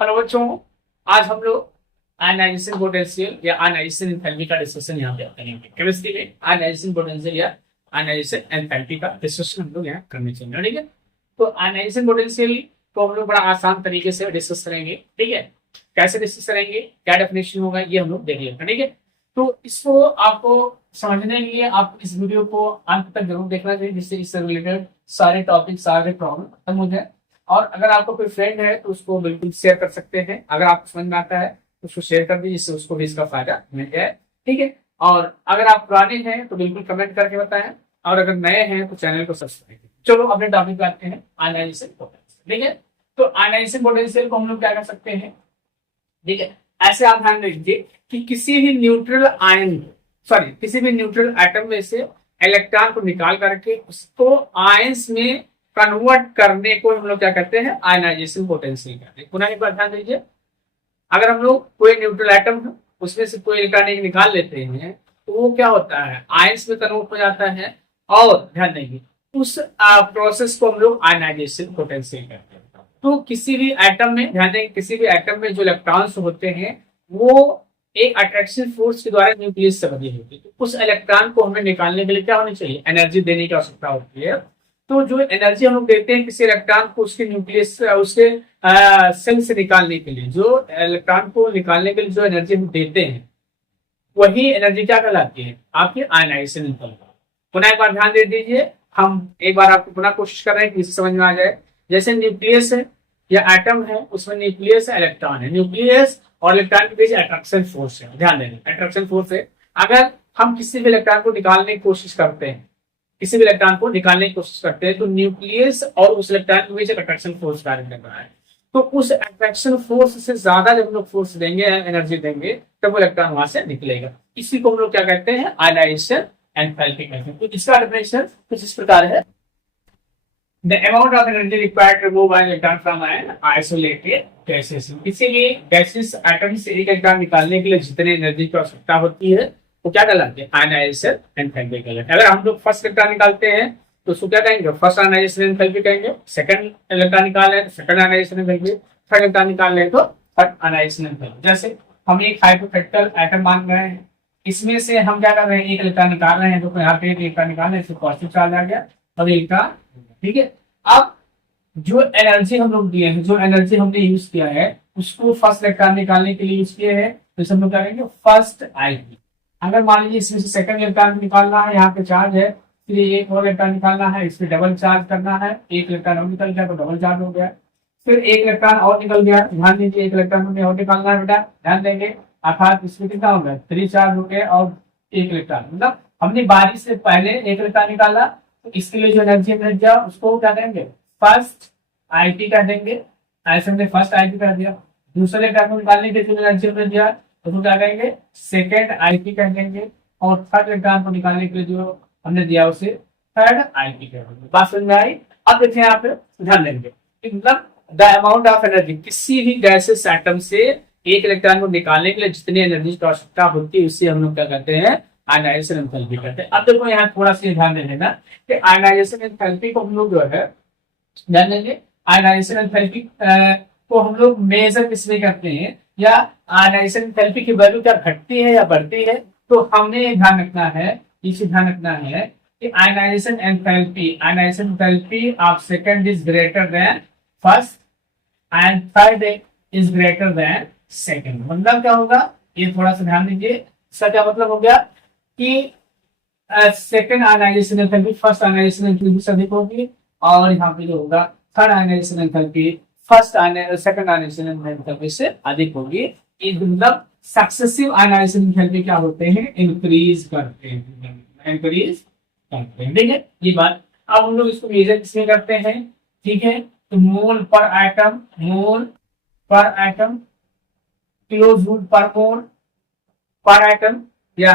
Hello बच्चों, आज हम लोग आयनाइजेशन पोटेंशियल या आयनाइजेशन एंथैल्पी का डिस्कशन यहाँ पे करेंगे। केमिस्ट्री में आयनाइजेशन पोटेंशियल या आयनाइजेशन एंथैल्पी का डिस्कशन हम लोग यहाँ करने चाहिए। ठीक है, तो आयनाइजेशन पोटेंशियल को हम लोग बड़ा आसान तरीके से डिस्कस करेंगे। ठीक है, कैसे डिस्कस करेंगे, क्या डेफिनेशन होगा, ये हम लोग देख लेंगे। ठीक है, तो इसको आपको समझने के लिए आप इस वीडियो को अंत तक जरूर देखना चाहिए, जिससे इससे रिलेटेड सारे टॉपिक सारे प्रॉब्लम खत्म हो जाए। और अगर आपको कोई फ्रेंड है तो उसको बिल्कुल शेयर कर सकते हैं। अगर आपको समझ में आता है तो उसको शेयर कर दीजिए, जिससे उसको भी इसका फायदा मिल जाए। ठीक है, और अगर आप पुराने हैं तो बिल्कुल कमेंट करके बताएं, और अगर नए हैं तो चैनल को सब्सक्राइब करें। चलो अपने टॉपिक पे आते हैं, आयनाइजेशन पोटेंशियल। ठीक है, तो आयनाइजेशन पोटेंशियल को हम लोग क्या कर सकते हैं। ठीक है, ऐसे आप ध्यान रखिए कि किसी भी न्यूट्रल आयन किसी भी न्यूट्रल एटम में से इलेक्ट्रॉन को निकाल करके उसको आयंस में कन्वर्ट करने को हम लोग क्या करते हैं, आयनाइजेशन पोटेंशियल कहते हैं। पुनः एक बार ध्यान दीजिए, अगर हम लोग कोई न्यूट्रल एटम है उसमें से कोई इलेक्ट्रॉन निकाल लेते हैं तो वो क्या होता है, आयंस में कन्वर्ट हो जाता है। और ध्यान देंगे उस प्रोसेस को हम लोग आयनाइजेशन पोटेंशियल कहते हैं। तो किसी भी एटम में ध्यान देंगे, किसी भी एटम में जो इलेक्ट्रॉन्स होते हैं वो एक अट्रैक्शन फोर्स के द्वारा न्यूक्लियस से बनी होती है। तो उस इलेक्ट्रॉन को हमें निकालने के लिए क्या होनी चाहिए, एनर्जी देने की आवश्यकता होती है। तो जो एनर्जी हम लोग देते हैं किसी इलेक्ट्रॉन को उसके न्यूक्लियस उसके सेल से निकालने के लिए, जो इलेक्ट्रॉन को निकालने के लिए जो एनर्जी हम देते हैं वही एनर्जी क्या कहलाती है, आपकी आयनाइजेशन एनर्जी। पुनः एक बार ध्यान दे दीजिए, हम एक बार आपको पुनः कोशिश कर रहे हैं कि इसे समझ में आ जाए। जैसे न्यूक्लियस है या एटम है, उसमें न्यूक्लियस है, इलेक्ट्रॉन है। न्यूक्लियस और इलेक्ट्रॉन के बीच अट्रैक्शन फोर्स है। ध्यान देना, अट्रैक्शन फोर्स है। अगर हम किसी भी इलेक्ट्रॉन को निकालने की कोशिश करते हैं, किसी भी इलेक्ट्रॉन को निकालने की कोशिश करते हैं, तो न्यूक्लियस और उस इलेक्ट्रॉन के बीच अट्रैक्शन फोर्स कार्य कर रहा है। तो उस अट्रैक्शन फोर्स से ज्यादा जब हम लोग फोर्स देंगे, एनर्जी देंगे, तब वो इलेक्ट्रॉन वहां से निकलेगा। इसी को हम लोग क्या कहते हैं, आयनाइजेशन एंथैल्पी कहते हैं। तो इसका डेफिनेशन कुछ इस प्रकार है, The amount of energy required to remove an electron from an isolated gases। किसी भी गैसेस एटम से एक इलेक्ट्रॉन निकालने के लिए जितने एनर्जी की आवश्यकता होती है वो क्या कहलाते हैं, आयनाइजेशन एंथैल्पी कहलाते हैं। अगर हम लोग फर्स्ट इलेक्ट्रॉन निकालते हैं तो उसको क्या कहेंगे, फर्स्ट आयनाइजेशन एंथैल्पी कहेंगे। सेकंड इलेक्ट्रॉन निकाल रहे हैं तो second ionization enthalpy. Third electron निकाल रहे हैं तो थर्ड आयनाइजेशन एंथैल्पी। जैसे हम एक हाइपोथेटिकल एटम मान रहे हैं, इसमें से हम क्या कर रहे हैं, एक इलेक्ट्रॉन निकाल रहे हैं, तो यहाँ पे एक इलेक्ट्रॉन निकाल रहे हैं, पॉजिटिव चार्ज आ गया और इलेक्ट्रॉन। ठीक है, अब जो एनर्जी हम लोग दिए हैं, जो एनर्जी हमने यूज किया है उसको फर्स्ट इलेक्ट्रॉन निकालने के लिए यूज किए हैं, तो हम लोग क्या करेंगे, फर्स्ट आईपी। अगर मान लीजिए इसमें से सेकंड इलेक्ट्रॉन निकालना है, यहाँ पे चार्ज है इसलिए एक और इलेक्ट्रॉन निकालना है, इसमें डबल चार्ज करना है, एक इलेक्ट्रॉन और निकल गया तो डबल चार्ज हो गया। फिर एक इलेक्ट्रॉन और निकल गया, ध्यान दीजिए एक इलेक्ट्रॉन हमने और निकालना है बेटा, ध्यान देंगे, अर्थात इसमें कितना हो गया, 3 चार्ज हो गया और एक इलेक्ट्रॉन, मतलब हमने बारी से पहले एक इलेक्ट्रॉन निकाला, तो इसके लिए जो एनर्जी हमने दिया उसको क्या कहेंगे, फर्स्ट आईपी कर देंगे। ऐसे हमने फर्स्ट आईपी कर दिया। दूसरे इलेक्ट्रॉन को निकालने के लिए एनर्जी हमने दिया तो क्या कहेंगे, सेकंड आईपी कर देंगे। और थर्ड इलेक्ट्रॉन को निकालने के लिए जो हमने दिया उसे थर्ड आईपी कर देंगे। बात समझ में आई। अब देखिए यहाँ पे ध्यान देंगे, मतलब द अमाउंट ऑफ एनर्जी, किसी भी गैसेस एटम से एक इलेक्ट्रॉन को निकालने के लिए जितनी एनर्जी की आवश्यकता होती है उसे हम लोग क्या कहते हैं, आयनाइजेशन एंथैल्पी कहते हैं। अब देखो यहाँ थोड़ा सा ध्यान दे लेना कि आयनाइजेशन एंथैल्पी को हम लोग जो है ध्यान देंगे, आयनाइजेशन एंथैल्पी को हम लोग मेजर किसमें करते हैं, या आयनाइजेशन एंथैल्पी की वैल्यू क्या घटती है या बढ़ती है। तो हमने ध्यान रखना है, इसे ध्यान रखना है कि ionization enthalpy of second is greater than first and third is greater than second. मतलब क्या होगा, ये थोड़ा सा ध्यान दीजिए। इसका क्या मतलब हो गया कि second ionization enthalpy first ionization enthalpy से अधिक होगी, और यहाँ पे जो होगा third ionization enthalpy second ionization enthalpy से अधिक होगी। मतलब सक्सेसिव आयनाइजेशन एंथैल्पी क्या होते हैं, इंक्रीज करते हैं। ठीक है, ये बात। अब हम लोग इसको मेजर किसमें करते हैं, ठीक है, तो मोल पर एटम, किलो जूल पर मोल पर एटम, या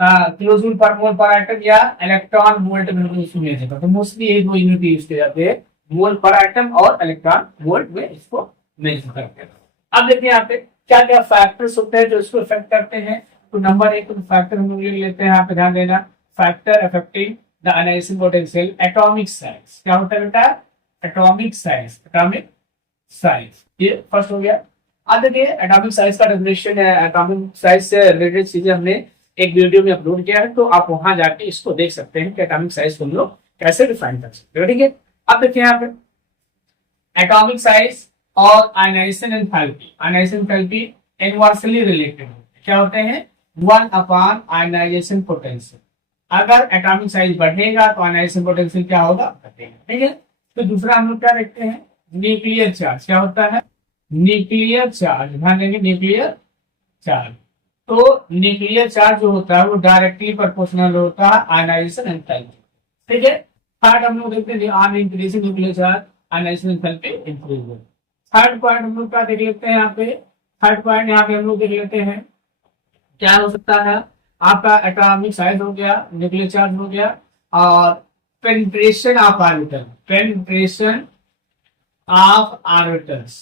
किलो जूल पर मोल पर एटम, या इलेक्ट्रॉन वोल्ट में इसको मेजर करते हैं। तो मोस्टली ये दो यूनिट यूज किए जाते हैं, मोल पर एटम और इलेक्ट्रॉन वोल्ट में इसको मेजर करते हैं। अब देखिए यहाँ पे क्या क्या फैक्टर्स होते हैं जो इसको इफेक्ट करते हैं। तो नंबर 1 फैक्टर हम लोग लेते हैं, यहाँ पे ध्यान देना, factor affecting the ionization potential, atomic size. क्या होता है बेटा, एटॉमिक साइज साइज, ये फर्स्ट हो गया। अब देखिए एटॉमिक साइज का डेफिनेशन है, एटॉमिक साइज से रिलेटेड चीजें हमने एक वीडियो में अपलोड किया है, तो आप वहां जाके इसको देख सकते हैं कि एटॉमिक साइज को हम लोग कैसे डिफाइन कर सकते हैं। ठीक है, अब देखिए यहाँ पे एटॉमिक साइज और ionization enthalpy, ionization enthalpy inversely related क्या होते हैं, 1 आयनाइजेशन पोटेंशियल। अगर एटॉमिक साइज बढ़ेगा तो आयनाइजेशन पोटेंशियल क्या होगा, बढ़ेगा। ठीक है, तो दूसरा हम लोग क्या देखते हैं, न्यूक्लियर चार्ज क्या होता है, न्यूक्लियर चार्ज, ध्यान देंगे न्यूक्लियर चार्ज। तो न्यूक्लियर चार्ज जो होता है वो डायरेक्टली प्रोपोर्शनल होता है आयनाइजेशन एंथैल्पी। ठीक है, थर्ड हम लोग देखते हैं on increasing nuclear charge ionization enthalpy increase. Third point हम लोग क्या देख लेते हैं यहाँ पे, थर्ड पॉइंट यहाँ पे हम लोग देख लेते हैं क्या हो सकता है, आपका एटॉमिक साइज हो गया, न्यूक्लियर चार्ज हो गया, और penetration of orbital, penetration of orbitals,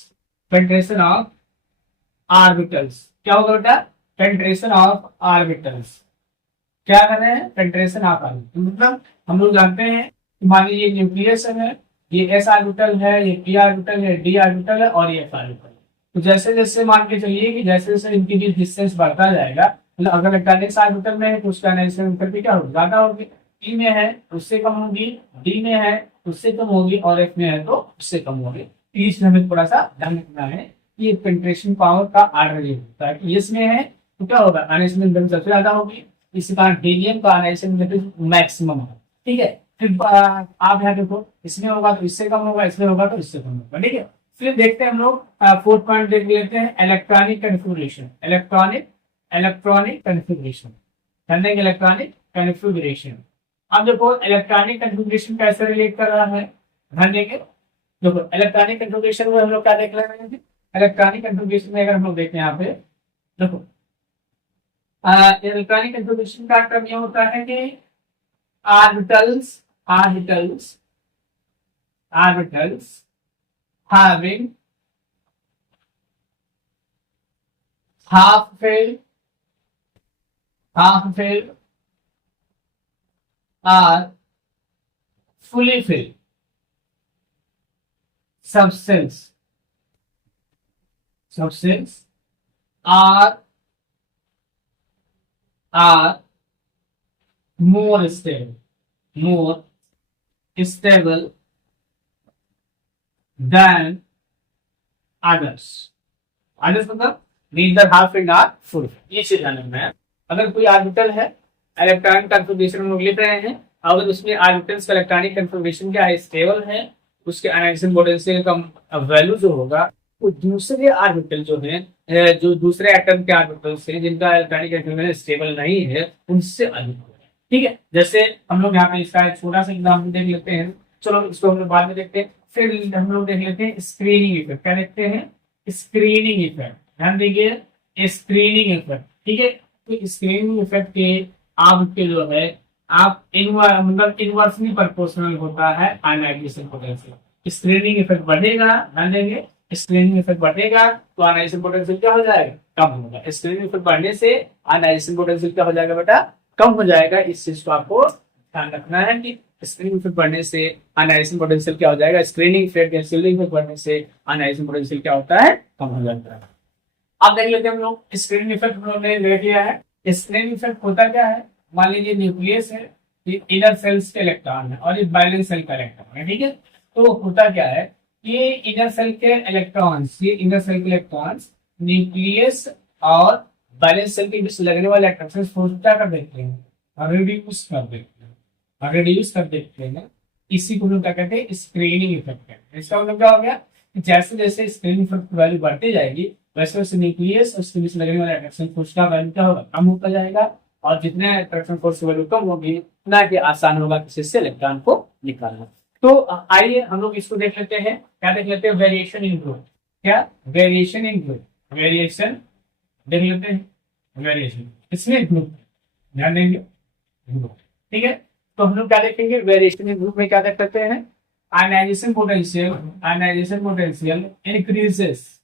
penetration of orbitals क्या होगा बेटा, पेनिट्रेशन ऑफ ऑर्बिटल्स। क्या कर रहे हैं, पेनिट्रेशन ऑफ ऑर्बिटल, मतलब हम लोग जानते हैं कि मान लीजिए न्यूक्लियस है, ये एस ऑर्बिटल है, ये पी ऑर्बिटल है, डी ऑर्बिटल है और ये एफ ऑर्बिटल। तो जैसे जैसे मान के चलिए कि जैसे जैसे इनकी बीच डिस्टेंस बढ़ता जाएगा, मतलब अगर इलेक्ट्रॉनिक्स ऑर्बिटल में है तो उसका आयनाइजेशन एंथैल्पी क्या होगी, ज्यादा होगी, ई में है उससे कम होगी, डी में है उससे कम होगी, और एफ में है तो उससे कम होगी। इसमें हमें थोड़ा सा ध्यान रखना है कि ये पेनिट्रेशन पावर का आर्डर ये होता है कि इसमें है तो क्या होगा, आयनाइजेशन एंथैल्पी सबसे ज्यादा होगी, इसी कारण हीलियम का आयनाइजेशन एंथैल्पी मैक्सिमम है। ठीक है, फिर आप यहाँ देखो इसमें होगा तो इससे कम होगा, इसमें होगा तो इससे कम होगा। ठीक है, फिर देखते हैं हम लोग फोर्थ पॉइंट देख लेते हैं, इलेक्ट्रॉनिक कन्फिगरेशन, इलेक्ट्रॉनिक कन्फिगरेशन, ध्यान देंगे इलेक्ट्रॉनिक कन्फिगरेशन। अब देखो इलेक्ट्रॉनिक कन्फिगरेशन कैसे रिलेट कर रहा है, ध्यान देंगे। देखो इलेक्ट्रॉनिक कन्फिगरेशन में हम लोग क्या देख रहे हैं, इलेक्ट्रॉनिक कन्फिगरेशन में अगर हम लोग देखें यहाँ पे देखो, इलेक्ट्रॉनिक कन्फिगरेशन का टर्म ये होता है कि orbitals, orbitals, orbitals having half filled, half filled or fully filled substance, substance are more stable, more stable than others, others मतलब neither half filled or full, ये चीज ध्यान रखना है। अगर कोई ऑर्बिटल है, इलेक्ट्रॉनिक कन्फिगरेशन हम लोग लिख रहे हैं, अगर उसमें ऑर्बिटल्स का इलेक्ट्रॉनिक कन्फिगरेशन क्या है, स्टेबल है, उसके आयनाइजेशन पोटेंशियल का वैल्यू जो होगा वो दूसरे ऑर्बिटल जो है, जो दूसरे एटम के ऑर्बिटल्स हैं जिनका इलेक्ट्रॉनिक कन्फिगरेशन स्टेबल नहीं है उनसे अधिक होगा। ठीक है, जैसे हम लोग यहाँ पे इसका एक छोटा सा एग्जाम्पल देख लेते हैं, चलो इसको हम लोग बाद में देखते हैं। फिर हम लोग देख लेते हैं स्क्रीनिंग इफेक्ट, क्या देखते हैं, स्क्रीनिंग इफेक्ट, ध्यान दीजिए स्क्रीनिंग इफेक्ट। ठीक है, तो स्क्रीनिंग इफेक्ट के आपके जो है आप मतलब इनवर्सली प्रोपोर्शनल होता है आयनाइजेशन पोटेंशियल। स्क्रीनिंग इफेक्ट बढ़ेगा, ध्यान देंगे स्क्रीनिंग इफेक्ट बढ़ेगा तो आयनाइजेशन पोटेंशियल क्या हो जाएगा, कम होगा। स्क्रीनिंग इफेक्ट बढ़ने से आयनाइजेशन पोटेंशियल क्या हो जाएगा बेटा, कम हो जाएगा। इस चीज को आपको ध्यान रखना है कि स्क्रीनिंग इफेक्ट बढ़ने से आयनाइजेशन पोटेंशियल क्या हो जाएगा, स्क्रीनिंग इफेक्ट या शील्डिंग इफेक्ट बढ़ने से आयनाइजेशन पोटेंशियल क्या होता है, कम हो जाता है। अब देख लेते हैं हम लोग स्क्रीनिंग इफेक्ट हम लोग ने देख लिया है। स्क्रीनिंग इफेक्ट होता क्या है, मान लीजिए न्यूक्लियस है, ये इनर सेल्स के इलेक्ट्रॉन है और ये वैलेंस सेल का इलेक्ट्रॉन है। ठीक है, तो होता क्या है, ये इनर सेल के इलेक्ट्रॉन्स, ये इनर सेल के इलेक्ट्रॉन्स न्यूक्लियस और वैलेंस सेल के बीच लगने वाले अट्रैक्शन फोर्स क्या कर देते हैं, रिड्यूस कर देते हैं, रिड्यूस कर देते हैं। इसी को हम क्या कहते हैं, स्क्रीनिंग इफेक्ट कहते हैं। इसका मतलब क्या हो गया, जैसे जैसे स्क्रीनिंग इफेक्ट की वैल्यू बढ़ती जाएगी वैसे वैसे न्यूक्लियस उसके बीच लगने वाले अट्रैक्शन फोर्स का वैल्यू क्या होगा, कम होता जाएगा, और जितने अट्रैक्शन फोर्स की वैल्यू कम होगी उतना कि आसान होगा किसी से इलेक्ट्रॉन को निकालना। तो आइए हम लोग इसको देख लेते हैं, क्या देख लेते हैं, वेरिएशन इन ग्रुप, क्या वेरिएशन इन ग्रुप, वेरिएशन देख लेते हैं, वेरिएशन इसमें ग्रुप, ध्यान देंगे ग्रुप। ठीक है, तो हम लोग क्या देखेंगे, वेरिएशन इन ग्रुप में क्या देख सकते हैं, ionization potential, ionization potential increases,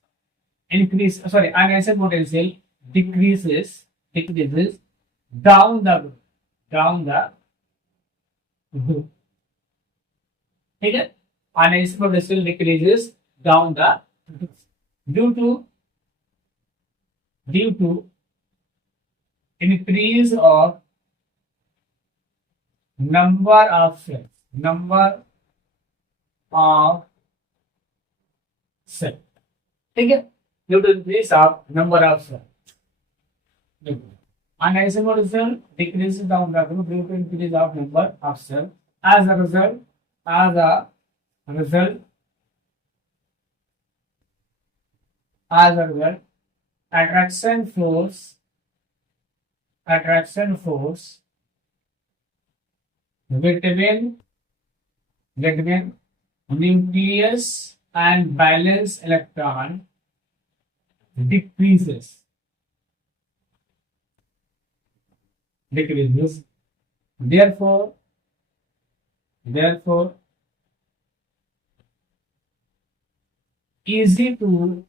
increase sorry ionization potential decreases down the group। ठीक है, ionization potential decreases down the due to increase of number of cells, ठीक है, due to increase of number of cell, ionization potential decreases down the group due to increase of number of cell. As a result, attraction force between nucleus and valence electron decreases. Therefore, easy to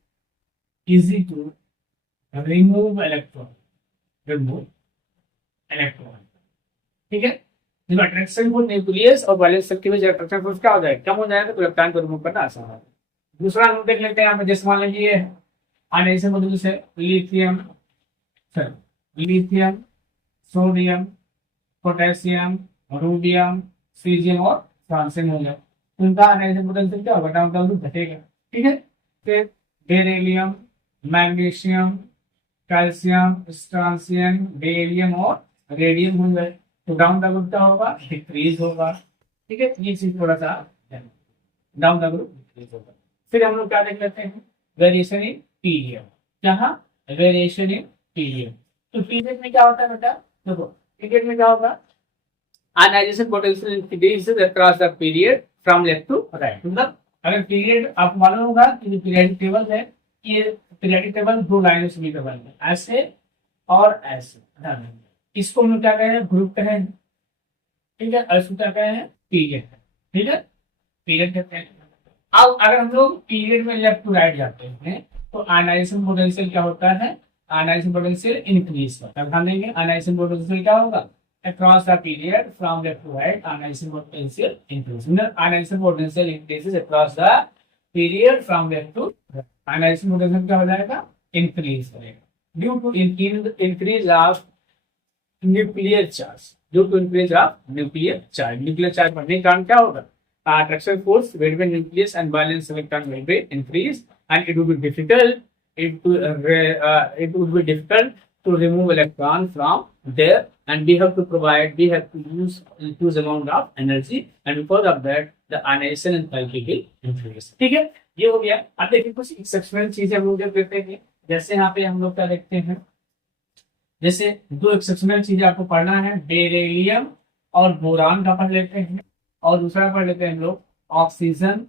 remove electron. ठीक है, जब attraction force nucleus और valence shell की वजह attraction force क्या हो जाएगा, कम हो जाएगा, तो इलेक्ट्रॉन को रिमूव करना आसान है। दूसरा हम देख लेते हैं यहाँ पे, जैसे मान लीजिए आयनाइजेशन मॉड्यूल से lithium, sodium, potassium, rubidium, caesium और फ्रांसियम हो गया, उनका आयनाइजेशन पोटेंशियल क्या होगा, डाउन डाउन घटेगा। ठीक है, फिर beryllium, magnesium, calcium, strontium, barium और रेडियम हो गए, तो डाउन द ग्रुप क्या होगा, डिक्रीज होगा। ठीक है, ये चीज थोड़ा सा डाउन द ग्रुप डिक्रीज होगा। फिर हम लोग क्या देख लेते हैं, वेरिएशन इन पीरियड। यहाँ वेरिएशन इन पीरियड, तो पीरियड में क्या होता है बेटा, देखो पीरियड में क्या होगा, ionization potential increases across the period from left to right. मतलब अगर पीरियड आपको मालूम होगा कि जो पीरियडिक टेबल है, ये पीरियडिक टेबल दो लाइनों से भी टेबल है, ऐसे और ऐसे। इसको हम क्या कह रहे हैं, ग्रुप कह रहे हैं। ठीक है, इसको क्या कह रहे हैं, पीरियड। ठीक है, पीरियड कहते हैं। अब अगर हम लोग पीरियड में लेफ्ट टू राइट जाते हैं तो आयनाइजेशन पोटेंशियल क्या होता है, आयनाइजेशन पोटेंशियल इंक्रीज होता है। ध्यान देंगे, आयनाइजेशन पोटेंशियल क्या होगा, across the period from left to right, ionization potential increases. Ionization potential increases across the period from left to right. Ionization potential क्या हो जाएगा, इंक्रीज करेगा due to increase of nuclear charge. Nuclear charge बढ़ने के कारण क्या होगा, attraction force between nucleus and valence electron will be increased, and it would be difficult to remove electron from there, and we have to use huge amount of energy, and because of that the ionization enthalpy will increase। ठीक है, ये हो गया। अब देखिए कुछ exceptional चीजें हम लोग देखते हैं, जैसे यहाँ पे हम लोग क्या देखते हैं, जैसे दो एक्सेप्शनल चीजें आपको पढ़ना है, बेरिलियम और बोरान का पढ़ लेते हैं, और दूसरा पढ़ लेते हैं हम लोग ऑक्सीजन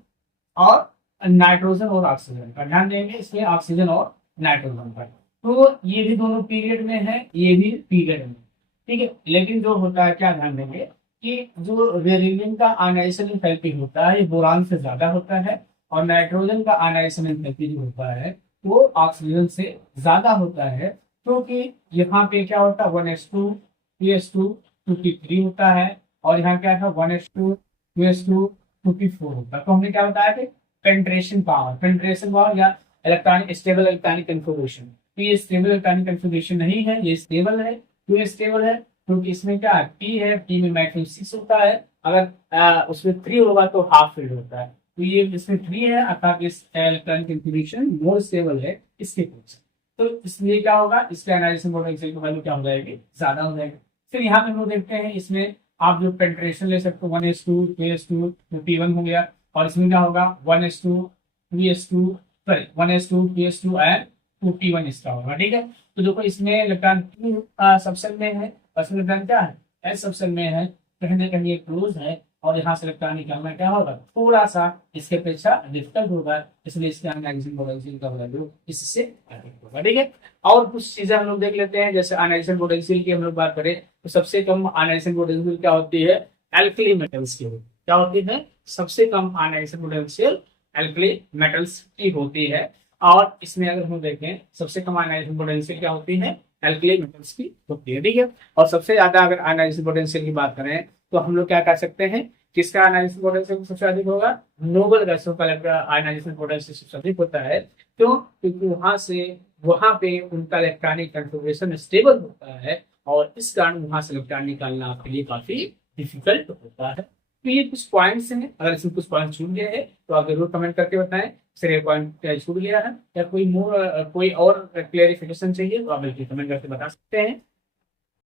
और नाइट्रोजन और ऑक्सीजन का। ध्यान देंगे इसमें ऑक्सीजन और नाइट्रोजन का, तो ये भी दोनों पीरियड में है, ये भी पीरियड में। ठीक है, लेकिन जो होता है क्या, ध्यान देंगे कि जो बेरिलियम का आयनाइजेशन एंथैल्पी होता है ये बोरान से ज्यादा होता है, और नाइट्रोजन का आयनाइजेशन एंथैल्पी जो होता है वो ऑक्सीजन से ज्यादा होता है, क्योंकि यहाँ पे क्या होता है 1s2 2s2 2p3 होता है, और यहाँ क्या था 1s2 2s2 2p4 होता है। तो हमने क्या बताया कि पेनिट्रेशन पावर या इलेक्ट्रॉनिक स्टेबल इलेक्ट्रॉनिक कन्फिगरेशन, तो ये स्टेबल इलेक्ट्रॉनिक कन्फिगरेशन नहीं है, ये स्टेबल है। क्यों स्टेबल है, क्योंकि इसमें क्या है, P है, P में मैग्नीशियम 6 होता है, अगर उसमें 3 होगा तो हाफ फील्ड होता है, तो ये इसमें 3 है, अर्थात इस इलेक्ट्रॉनिक कन्फिगरेशन मोर स्टेबल है इसके कुछ, तो इसलिए क्या होगा, इसके आयनाइजेशन पोटेंशियल की वैल्यू क्या हो जाएगी, ज्यादा हो जाएगी। फिर यहाँ पे हम लोग देखते हैं, इसमें आप जो पेनिट्रेशन ले सकते हो 1s2 2s2 2p1 हो गया, और इसमें क्या होगा 1s2 2s2 1s2 2s2 and 2p1 इसका होगा। ठीक है, तो देखो इसमें इलेक्ट्रॉन सबसेल में है, और इसमें इलेक्ट्रॉन क्या है, एस सबसेल में है, कहीं ना कहीं क्लोज है, और यहाँ से इलेक्ट्रॉन निकालना क्या होगा, थोड़ा सा इसके अपेक्षा डिफिकल्ट होगा, इसलिए इसके आयनाइजेशन पोटेंशियल का वैल्यू इससे अधिक होगा। ठीक है, और कुछ चीजें हम लोग देख लेते हैं, जैसे आयनाइजेशन पोटेंशियल की हम लोग बात करें तो सबसे कम आयनाइजेशन पोटेंशियल क्या होती है, एल्कली मेटल्स की क्या होती है, सबसे कम आयनाइजेशन पोटेंशियल एल्कली मेटल्स की होती है। और इसमें अगर हम देखें सबसे कम आयनाइजेशन पोटेंशियल क्या होती है, एल्कली मेटल्स की होती है। ठीक है, और सबसे ज्यादा अगर आयनाइजेशन पोटेंशियल की बात करें तो हम लोग क्या कर सकते हैं, किसका आयनाइजेशन पोटेंशियल सबसे अधिक होगा? नोबल गैसों का आयनाइजेशन पोटेंशियल सबसे अधिक होता है। क्यों? क्योंकि वहां पे उनका इलेक्ट्रॉनिक कन्फिग्रेशन स्टेबल होता है और इस कारण वहां से इलेक्ट्रॉन निकालना आपके लिए काफी डिफिकल्ट होता है। तो ये कुछ पॉइंट्स हैं, अगर इसमें कुछ पॉइंट छूट गए हैं तो आप जरूर कमेंट करके बताएं सर ये पॉइंट छूट गया है, या कोई और क्लेरिफिकेशन चाहिए तो आप बिल्कुल कमेंट करके बता सकते हैं।